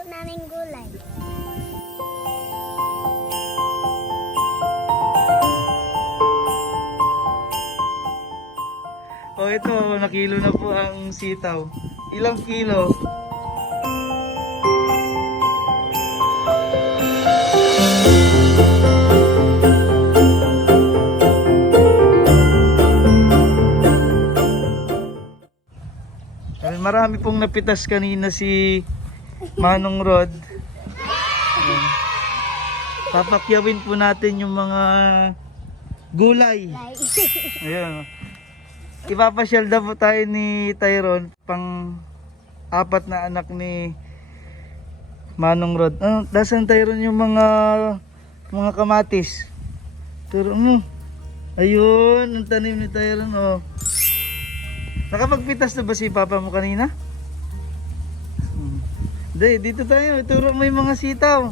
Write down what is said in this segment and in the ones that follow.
po namin gulay. O ito, nakilo na po ang sitaw. Ilang kilo? Marami pong napitas kanina si Manong Rod. Ayan. Papakyawin po natin yung mga gulay. Ayan. Ipapasyal daw po tayo ni Tyrone, pang apat na anak ni Manong Rod. Dasan Tyrone yung mga kamatis. Turo mo. Ayun, ang tanim ni Tyrone, oh. Nakapagpitas na ba si Papa mo kanina? Hindi, dito tayo. Ituro mo yung mga sitaw.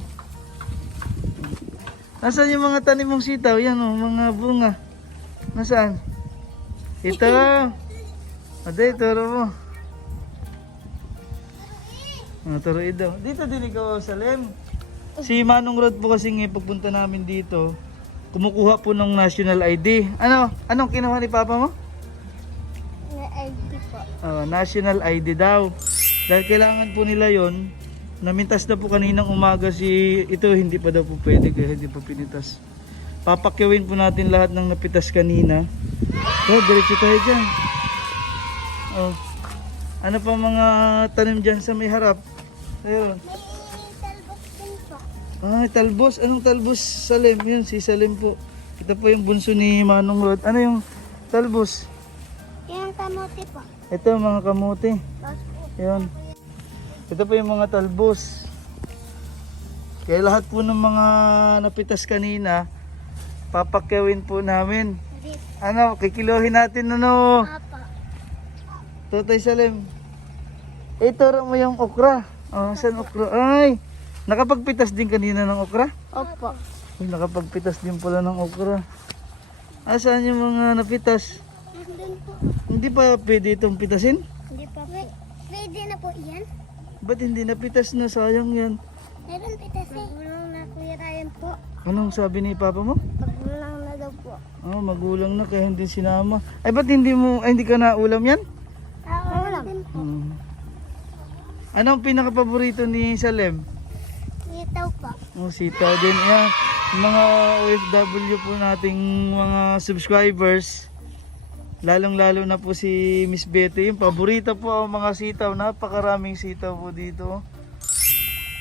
Nasaan yung mga tanim mong sitaw? Yan o, mga bunga. Nasaan? Ito. Ade, ituro mo. Turuin daw. Dito din ikaw, Salem. Si Manong Rod po kasing pagpunta namin dito, kumukuha po ng national ID. Anong kinuha ni Papa mo? ID po. National ID daw. Dahil kailangan po nila yon. Namintas na po kaninang umaga ito, hindi pa daw po pwede kaya hindi pa pinitas. Papakyawin po natin lahat ng napitas kanina. Diretso tayo dyan. Ano pa mga tanim dyan sa may harap? Ayun. May talbos din po. Talbos. Anong talbos? Salem. Yun, si Salem po. Ito po yung bunso ni Manong Rod. Ano yung talbos? Yung kamote po. Ito, mga kamote. Tapos po. Yun. Ito po yung mga talbos. Kaya lahat po ng mga napitas kanina, papakyawin po namin. Kikilohin natin Apa. Tutay Salem. Turo mo yung okra. Saan okra? Ay, nakapagpitas din kanina ng okra? Opo. Ay, nakapagpitas din pala ng okra. Saan yung mga napitas? Nandun po. Hindi pa pwede itong pitasin? Hindi pa po. Pwede na po yan? Ba't hindi napitas na? Sayang yan. Meron pitas eh. Magulang na Kuya Ryan po. Anong sabi ni Papa mo? Magulang na daw po. Magulang na kaya hindi sinama. Ay, ba't hindi ka na ulam yan? Ulam din po. Anong pinaka-paborito ni Salem? Sitaw po. Sitaw din yan. Mga OFW po nating mga subscribers, lalong-lalo na po si Miss Betty, yung paborito po ang mga sitaw. Napakaraming sitaw po dito.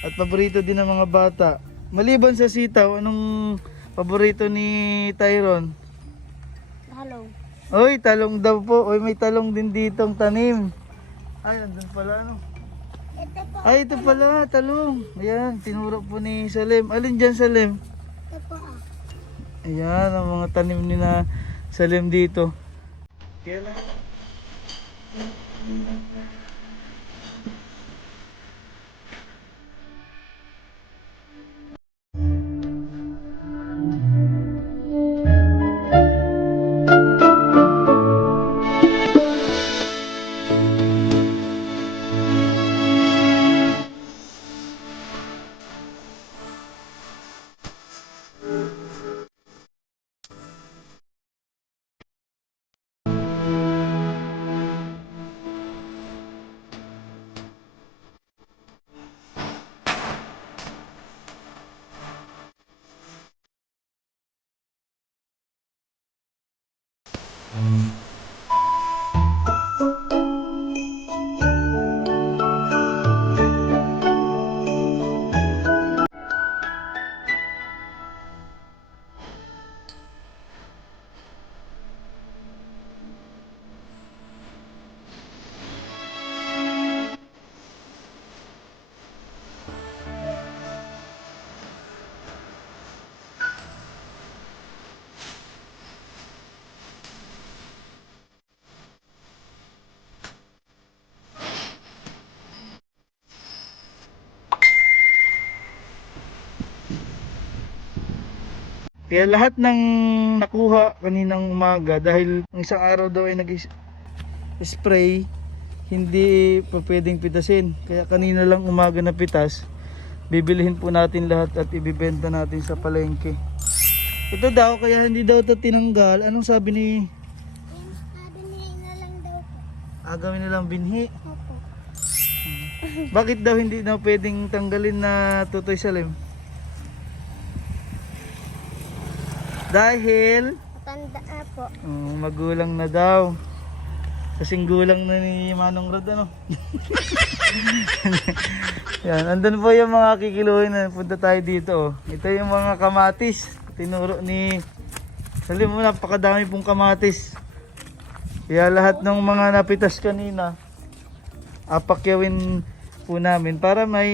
At paborito din ng mga bata. Maliban sa sitaw, anong paborito ni Tyrone? Talong. Oy, talong daw po. Oy, may talong din ditong tanim. Ay, nandun pala Ito po. Ay, ito pala, talong. Ayan, tinuro po ni Salem. Alin dyan, Salem? Ito po. Ayan, ang mga tanim ni na Salem dito. Kailan? Kaya lahat ng nakuha kaninang umaga, dahil ang isang araw daw ay nag-spray, hindi pa pwedeng pitasin. Kaya kanina lang umaga na pitas. bibilihin po natin lahat at ibibenta natin sa palengke. Ito daw, kaya hindi daw ito tinanggal. Anong sabi ni... Sabi niya na lang daw po. Agawin nilang binhi. Opo. Bakit daw hindi na pwedeng tanggalin na Tutoy Salim? Dahil Matanda na po. magulang na daw. Kasing gulang na ni Manong Rod, ano? Yan, andun po yung mga kikiluhin na punta tayo dito. Oh. Ito yung mga kamatis. Tinuro ni Salim mo, napakadami pong kamatis. Kaya lahat ng mga napitas kanina, apakyawin po namin para may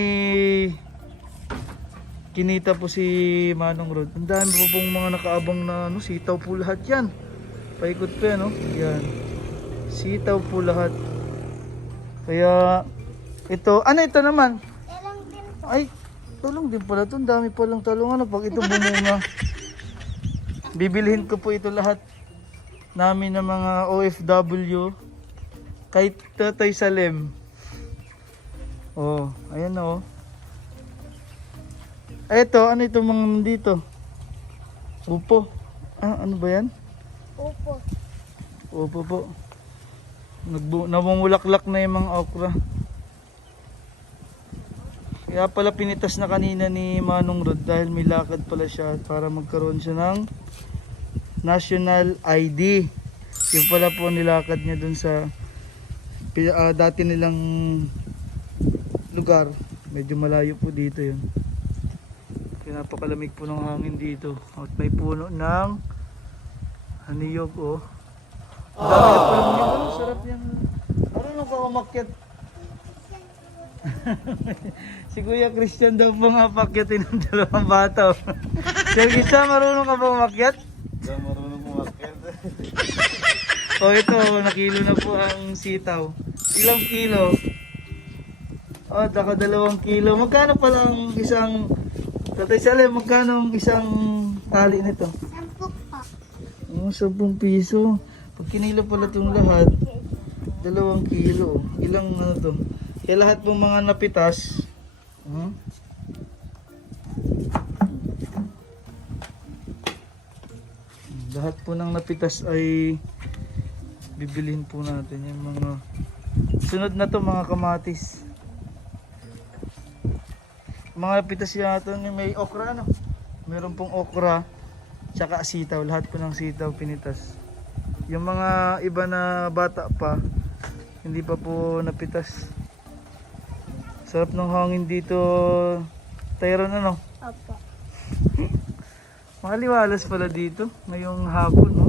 kinita po si Manong Rod. Ang dami po pong mga nakaabang na ano, sitaw po lahat yan. Paikot po yan, no? Yan. Sitaw po lahat. Kaya ito, ano ito naman? Talang din. Ay, talong din pala ito. Ang dami palang talong. Ano pag ito bumunga? Bibilhin ko po ito lahat namin ng mga OFW kay Tutoy Salim. Oh, ayan oh. Ito, ano ito mga dito? Upo. Ah, ano ba yan? Opo. Upo po. Namumulaklak na yung mga okra. Kaya pala pinitas na kanina ni Manong Rod dahil may lakad pala siya para magkaroon siya ng National ID. Yung pala po nilakad niya dun sa dati nilang lugar. Medyo malayo po dito yun. Kaya napakalamig po ng hangin dito. At may puno ng haniyog oh. Ang dami na palang niyog. Ano, sarap yan. Marunong ka umakyat. Si Kuya Christian daw pong apakyatin ng dalawang bata. Sir Gisa, marunong ka ba umakyat? Hindi marunong umakyat. O ito, nakilo na po ang sitaw. Ilang kilo? O, daka 2 kilo. Magkano pala ang isang... Tutoy Salim, magkano ang isang tali nito? 10 po. Oh, 10 piso. Pag kinilo pala itong lahat, 2 kilo. Ilang ano to? Kaya lahat ng mga napitas, lahat po ng napitas ay bibilhin po natin yung mga sunod na to, mga kamatis. Mga napitas yata may okra, no? Meron pong okra tsaka sitaw, lahat po ng sitaw pinitas. Yung mga iba na bata pa hindi pa po napitas. Sarap ng hangin dito, Tyron, ano? Opo. Maliwalas pala dito ngayong hapon, no?